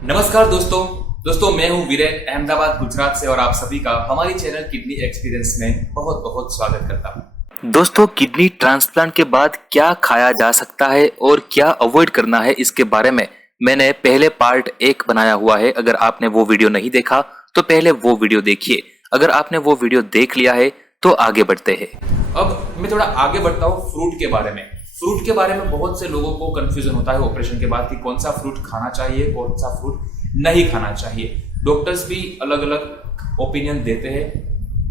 नमस्कार दोस्तों मैं हूं वीरेन अहमदाबाद गुजरात से और आप सभी का हमारी चैनल किडनी एक्सपीरियंस में बहुत बहुत स्वागत करता हूं। दोस्तों, किडनी ट्रांसप्लांट के बाद क्या खाया जा सकता है और क्या अवॉइड करना है, इसके बारे में मैंने पहले पार्ट 1 बनाया हुआ है। अगर आपने वो वीडियो नहीं देखा तो पहले वो वीडियो देखिए। अगर आपने वो वीडियो देख लिया है तो आगे बढ़ते हैं। अब मैं थोड़ा आगे बढ़ता हूं फ्रूट के बारे में। फ्रूट के बारे में बहुत से लोगों को कंफ्यूजन होता है ऑपरेशन के बाद कि कौन सा फ्रूट खाना चाहिए, कौन सा फ्रूट नहीं खाना चाहिए। डॉक्टर्स भी अलग अलग ओपिनियन देते हैं,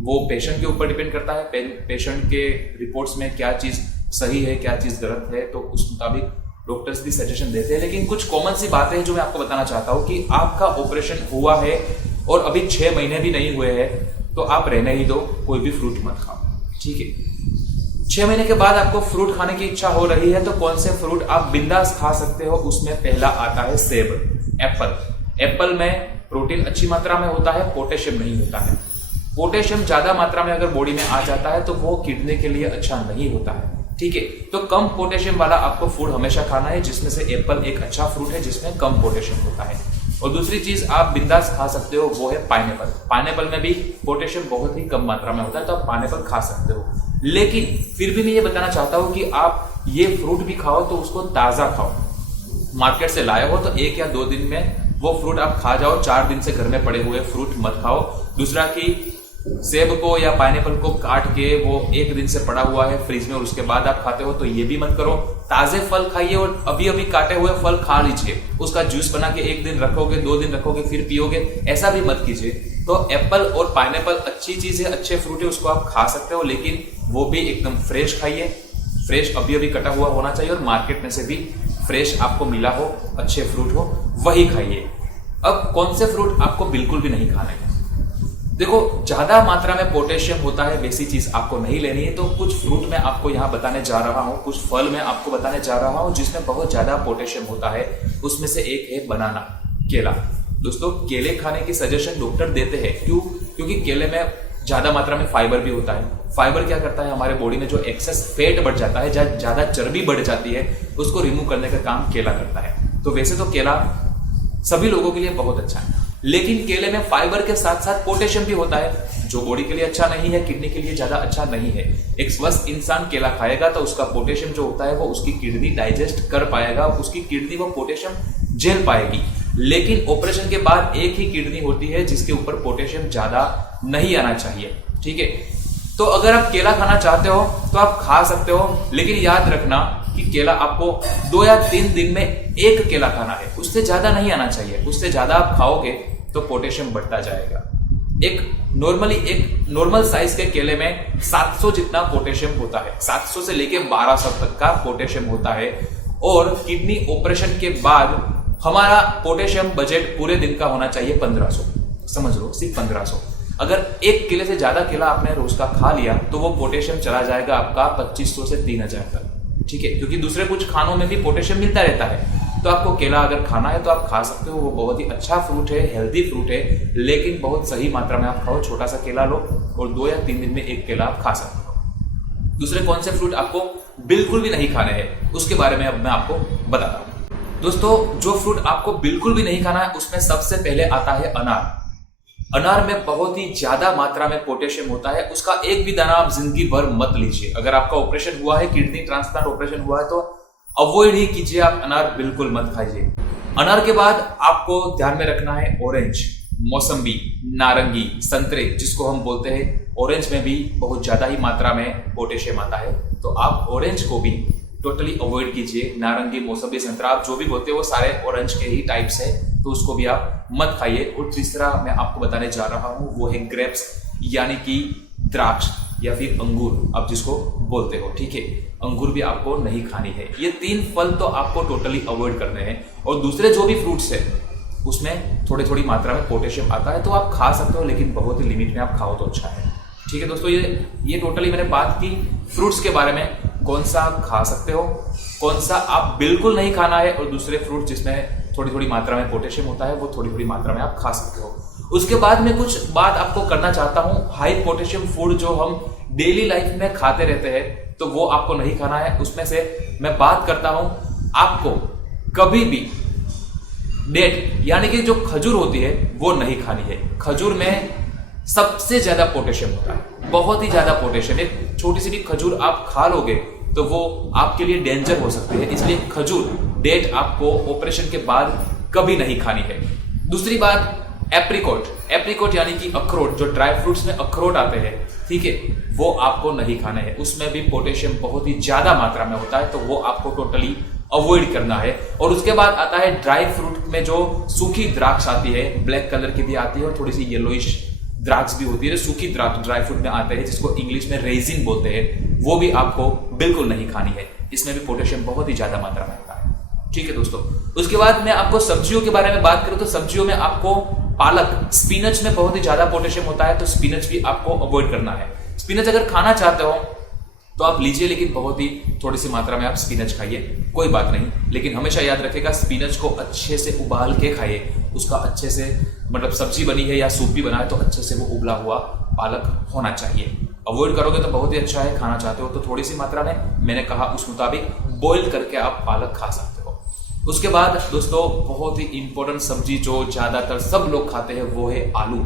वो पेशेंट के ऊपर डिपेंड करता है। पेशेंट के रिपोर्ट्स में क्या चीज सही है, क्या चीज गलत है, तो उस मुताबिक डॉक्टर्स भी सजेशन देते हैं। लेकिन कुछ कॉमन सी बातें हैं जो मैं आपको बताना चाहता हूँ कि आपका ऑपरेशन हुआ है और अभी 6 महीने भी नहीं हुए हैं तो आप रहने ही दो, कोई भी फ्रूट मत खाओ, ठीक है। 6 महीने के बाद आपको फ्रूट खाने की इच्छा हो रही है तो कौन से फ्रूट आप बिंदास खा सकते हो, उसमें पहला आता है सेब, एप्पल। एप्पल में प्रोटीन अच्छी मात्रा में होता है, पोटेशियम नहीं होता है। पोटेशियम ज्यादा मात्रा में अगर बॉडी में आ जाता है तो वो किडनी के लिए अच्छा नहीं होता है, ठीक है। तो कम पोटेशियम वाला आपको फूड हमेशा खाना है, जिसमें से एप्पल एक अच्छा फ्रूट है जिसमें कम पोटेशियम होता है। और दूसरी चीज आप बिंदास खा सकते हो वो है पाइनएप्पल। पाइनएप्पल में भी पोटेशियम बहुत ही कम मात्रा में होता है, तो आप पाइनएप्पल खा सकते हो। लेकिन फिर भी मैं ये बताना चाहता हूं कि आप ये फ्रूट भी खाओ तो उसको ताजा खाओ। मार्केट से लाए हो तो 1 या 2 दिन में वो फ्रूट आप खा जाओ, 4 दिन से घर में पड़े हुए फ्रूट मत खाओ। दूसरा कि सेब को या पाइनएप्पल को काट के वो 1 दिन से पड़ा हुआ है फ्रिज में और उसके बाद आप खाते हो, तो ये भी मत करो। ताजे फल खाइए और अभी अभी काटे हुए फल खा लीजिए, उसका जूस बना के 1 दिन रखोगे, 2 दिन रखोगे, फिर पियोगे, ऐसा भी मत कीजिए। तो एप्पल और पाइनएप्पल अच्छी चीज है, अच्छे फ्रूट है, उसको आप खा सकते हो, लेकिन वो भी एकदम फ्रेश खाइए। फ्रेश अभी अभी कटा हुआ होना चाहिए और मार्केट में से भी फ्रेश आपको मिला हो, अच्छे फ्रूट हो, वही खाइए। अब कौन से फ्रूट आपको बिल्कुल भी नहीं खाने हैं? देखो, ज्यादा मात्रा में पोटेशियम होता है वैसी चीज आपको नहीं लेनी है। तो कुछ फ्रूट में आपको यहाँ बताने जा रहा हूँ, कुछ फल में आपको बताने जा रहा हूँ जिसमें बहुत ज्यादा पोटेशियम होता है। उसमें से एक है बनाना, केला। दोस्तों, केले खाने की सजेशन डॉक्टर देते हैं, क्यों? क्योंकि केले में ज्यादा मात्रा में फाइबर भी होता है। फाइबर क्या करता है, हमारे बॉडी में जो एक्सेस फैट बढ़ जाता है, ज्यादा चर्बी बढ़ जाती है, उसको रिमूव करने का काम केला करता है। तो वैसे तो केला सभी लोगों के लिए बहुत अच्छा है, लेकिन केले में फाइबर के साथ साथ पोटेशियम भी होता है जो बॉडी के लिए अच्छा नहीं है, किडनी के लिए ज्यादा अच्छा नहीं है। एक स्वस्थ इंसान केला खाएगा तो उसका पोटेशियम जो होता है वो उसकी किडनी डाइजेस्ट कर पाएगा, उसकी किडनी वो पोटेशियम झेल पाएगी। लेकिन ऑपरेशन के बाद एक ही किडनी होती है जिसके ऊपर पोटेशियम ज्यादा नहीं आना चाहिए, ठीक है। तो अगर आप केला खाना चाहते हो तो आप खा सकते हो, लेकिन याद रखना कि केला आपको 2 या 3 दिन में 1 केला खाना है, उससे ज्यादा नहीं आना चाहिए। उससे ज्यादा आप खाओगे तो पोटेशियम बढ़ता जाएगा। एक नॉर्मल साइज के केले में 700 जितना पोटेशियम होता है, 700 से लेके 1200 तक का पोटेशियम होता है। और किडनी ऑपरेशन के बाद हमारा पोटेशियम बजट पूरे दिन का होना चाहिए 1500, समझ लो, सिर्फ 1500। अगर 1 केले से ज्यादा केला आपने रोज का खा लिया तो वो पोटेशियम चला जाएगा आपका 2500 से 3000 तक, ठीक है। क्योंकि दूसरे कुछ खानों में भी पोटेशियम मिलता रहता है। तो आपको केला अगर खाना है तो आप खा सकते हो, वो बहुत ही अच्छा फ्रूट है, हेल्दी फ्रूट है, लेकिन बहुत सही मात्रा में आप खाओ। छोटा सा केला लो और 2 या 3 दिन में 1 केला आप खा सकते हो। दूसरे कौन से फ्रूट आपको बिल्कुल भी नहीं खाने हैं उसके बारे में अब मैं आपको बताता हूं। दोस्तों, जो फ्रूट आपको बिल्कुल भी नहीं खाना है उसमें सबसे पहले आता है अनार। अनार में बहुत ही ज्यादा मात्रा में पोटेशियम होता है, उसका एक भी दाना आप जिंदगी भर मत लीजिए। अगर आपका ऑपरेशन हुआ है, किडनी ट्रांसप्लांट ऑपरेशन हुआ है, तो अवॉइड ही कीजिए, आप अनार बिल्कुल मत खाइए। अनार के बाद आपको ध्यान में रखना है ऑरेंज, मौसम्बी, नारंगी, संतरे जिसको हम बोलते हैं। ऑरेंज में भी बहुत ज्यादा ही मात्रा में पोटेशियम आता है, तो आप ऑरेंज को भी टोटली अवॉइड कीजिए। नारंगी, मौसम्बी, संतरा आप जो भी बोलते हो वो सारे ऑरेंज के ही टाइप्स है, तो उसको भी आप मत खाइए। और तीसरा मैं आपको बताने जा रहा हूं वो है ग्रेप्स, यानी कि द्राक्ष या फिर अंगूर आप जिसको बोलते हो, ठीक है। अंगूर भी आपको नहीं खानी है। ये 3 फल तो आपको टोटली अवॉइड करने हैं। और दूसरे जो भी फ्रूट्स है उसमें थोड़ी थोड़ी मात्रा में पोटेशियम आता है, तो आप खा सकते हो, लेकिन बहुत ही लिमिट में आप खाओ तो अच्छा है, ठीक है। दोस्तों, ये टोटली मैंने बात की फ्रूट्स के बारे में, कौन सा आप खा सकते हो, कौन सा आप बिल्कुल नहीं खाना है, और दूसरे फ्रूट जिसमें थोड़ी थोड़ी मात्रा में पोटेशियम होता है वो थोड़ी थोड़ी मात्रा में आप खा सकते हो। उसके बाद में कुछ बात आपको करना चाहता हूं। हाई पोटेशियम फूड जो हम डेली लाइफ में खाते रहते हैं तो वो आपको नहीं खाना है। उसमें से मैं बात करता हूं, आपको कभी भी डेट यानी कि जो खजूर होती है वो नहीं खानी है। खजूर में सबसे ज्यादा पोटेशियम होता है, बहुत ही ज्यादा पोटेशियम। एक छोटी सी भी खजूर आप खा लोगे तो वो आपके लिए डेंजर हो सकती है, इसलिए खजूर डेट आपको ऑपरेशन के बाद कभी नहीं खानी है। दूसरी बात, एप्रिकॉट यानी कि अखरोट, जो ड्राई फ्रूट्स में अखरोट आते हैं, ठीक है, वो आपको नहीं खाने हैं। उसमें भी पोटेशियम बहुत ही ज्यादा मात्रा में होता है, तो वो आपको टोटली अवॉइड करना है। और उसके बाद आता है ड्राई फ्रूट में जो सूखी द्राक्ष आती है, ब्लैक कलर की भी आती है और थोड़ी सी येलोइश द्राक्ष भी होती है, जो सूखी द्राक्ष ड्राई फ्रूट में आते हैं, जिसको इंग्लिश में रेजिन बोलते हैं, वो भी आपको बिल्कुल नहीं खानी है। इसमें भी पोटेशियम बहुत ही ज्यादा मात्रा में होता है, ठीक है दोस्तों। उसके बाद मैं आपको सब्जियों के बारे में बात करूं तो सब्जियों में आपको पालक, स्पिनच में बहुत ही ज्यादा पोटेशियम होता है, तो स्पिनच भी आपको अवॉइड करना है। स्पिनच अगर खाना चाहते हो तो आप लीजिए, लेकिन बहुत ही थोड़ी सी मात्रा में आप स्पिनच खाइए, कोई बात नहीं। लेकिन हमेशा याद रखिएगा, स्पिनच को अच्छे से उबाल के खाइए। उसका अच्छे से मतलब सब्जी बनी है या सूप भी बना है तो अच्छे से वो उबला हुआ पालक होना चाहिए। अवॉइड करोगे तो बहुत ही अच्छा है, खाना चाहते हो तो थोड़ी सी मात्रा में, मैंने कहा उस मुताबिक बॉइल करके आप पालक खा सकते हो। उसके बाद दोस्तों बहुत ही इंपॉर्टेंट सब्जी जो ज्यादातर सब लोग खाते हैं वो है आलू,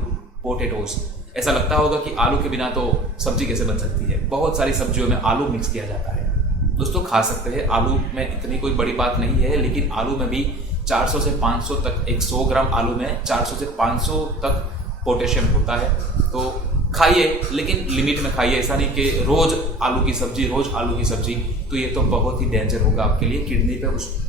पोटेटोज। ऐसा लगता होगा कि आलू के बिना तो सब्जी कैसे बन सकती है। बहुत सारी सब्जियों में आलू मिक्स किया जाता है दोस्तों, खा सकते हैं। आलू में इतनी कोई बड़ी बात नहीं है, लेकिन आलू में भी 400 से 500 तक, 100 ग्राम आलू में 400 से 500 तक पोटेशियम होता है। तो खाइए, लेकिन लिमिट में खाइए। ऐसा नहीं कि रोज आलू की सब्जी, तो ये तो बहुत ही डेंजर होगा आपके लिए। किडनी पे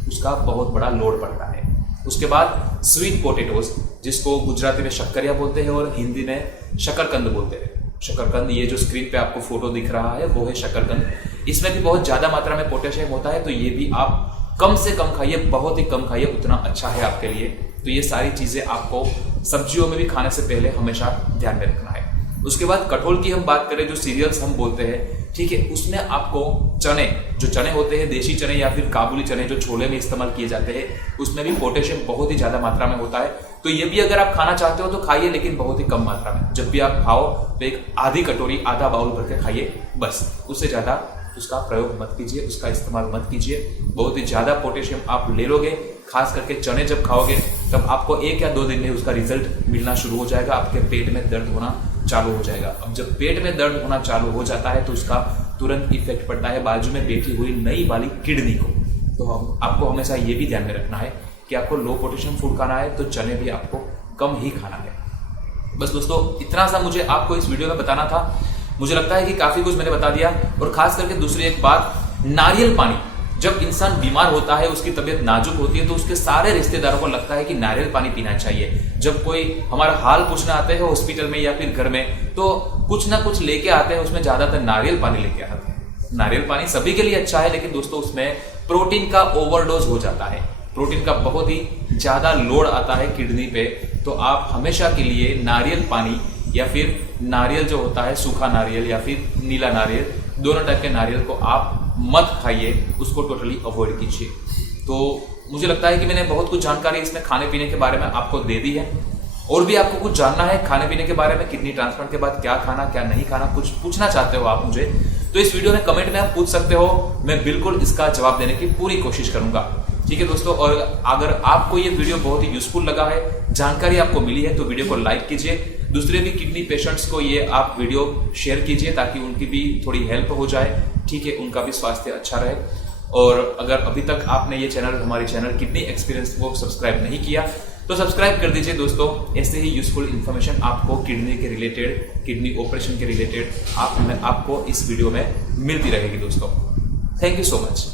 उसका बहुत बड़ा लोड पड़ता है। उसके बाद स्वीट पोटेटोज, जिसको गुजराती में शक्करिया बोलते हैं और हिंदी में शकरकंद बोलते हैं। शकरकंद, ये जो स्क्रीन पे आपको फोटो दिख रहा है वो है शकरकंद। इसमें भी बहुत ज्यादा मात्रा में पोटेशियम होता है, तो ये भी आप कम से कम खाइए, बहुत ही कम खाइए, उतना अच्छा है आपके लिए। तो ये सारी चीजें आपको सब्जियों में भी खाने से पहले हमेशा ध्यान में रखना है। उसके बाद कटोल की हम बात करें, जो सीरियल्स हम बोलते हैं, ठीक है, उसमें आपको जो चने होते हैं, देशी चने या फिर काबुली चने जो छोले में इस्तेमाल किए जाते हैं, उसमें भी पोटेशियम बहुत ही ज्यादा मात्रा में होता है। तो ये भी अगर आप खाना चाहते हो तो खाइए, लेकिन बहुत ही कम मात्रा में। जब भी आप खाओ तो एक आधी कटोरी, आधा बाउल भर के खाइए, बस। उससे ज्यादा उसका प्रयोग मत कीजिए, उसका इस्तेमाल मत कीजिए। बहुत ही ज्यादा पोटेशियम आप ले लोगे, खास करके चने जब खाओगे तब आपको 1 या 2 दिन में उसका रिजल्ट मिलना शुरू हो जाएगा। आपके पेट में दर्द होना चालू हो जाएगा। अब जब पेट में दर्द होना चालू हो जाता है तो उसका तुरंत इफेक्ट पड़ता है बाजू में बैठी हुई नई वाली किडनी को। तो आपको हमेशा ये भी ध्यान में रखना है कि आपको लो पोटेशियम फूड खाना है तो चने भी आपको कम ही खाना है। बस दोस्तों, इतना सा मुझे आपको इस वीडियो में बताना था। मुझे लगता है कि काफी कुछ मैंने बता दिया। और खास करके दूसरी एक बात, नारियल पानी, जब इंसान बीमार होता है, उसकी तबीयत नाजुक होती है, तो उसके सारे रिश्तेदारों को लगता है कि नारियल पानी पीना चाहिए। जब कोई हमारा हाल पूछने आते हैं हॉस्पिटल में या फिर घर में, तो कुछ ना कुछ लेके आते हैं, उसमें ज्यादातर नारियल पानी लेके आते हैं। नारियल पानी सभी के लिए अच्छा है, लेकिन दोस्तों उसमें प्रोटीन का ओवरडोज हो जाता है। प्रोटीन का बहुत ही ज्यादा लोड आता है किडनी पे। तो आप हमेशा के लिए नारियल पानी या फिर नारियल जो होता है, सूखा नारियल या फिर नीला नारियल, दोनों टाइप के नारियल को आप मत खाइए, उसको टोटली अवॉइड कीजिए। तो मुझे लगता है कि मैंने बहुत कुछ जानकारी इसमें खाने पीने के बारे में आपको दे दी है। और भी आपको कुछ जानना है खाने पीने के बारे में, किडनी ट्रांसप्लांट के बाद क्या खाना क्या नहीं खाना, कुछ पूछना चाहते हो आप मुझे, तो इस वीडियो में कमेंट में आप पूछ सकते हो। मैं बिल्कुल इसका जवाब देने की पूरी कोशिश करूंगा, ठीक है दोस्तों। और अगर आपको ये वीडियो बहुत ही यूजफुल लगा है, जानकारी आपको मिली है, तो वीडियो को लाइक कीजिए। दूसरे भी किडनी पेशेंट्स को ये आप वीडियो शेयर कीजिए ताकि उनकी भी थोड़ी हेल्प हो जाए, ठीक है, उनका भी स्वास्थ्य अच्छा रहे। और अगर अभी तक आपने ये हमारे चैनल किडनी एक्सपीरियंस को सब्सक्राइब नहीं किया तो सब्सक्राइब कर दीजिए दोस्तों। ऐसे ही यूजफुल इन्फॉर्मेशन आपको किडनी के रिलेटेड, किडनी ऑपरेशन के रिलेटेड आपको इस वीडियो में मिलती रहेगी दोस्तों। Thank you so much.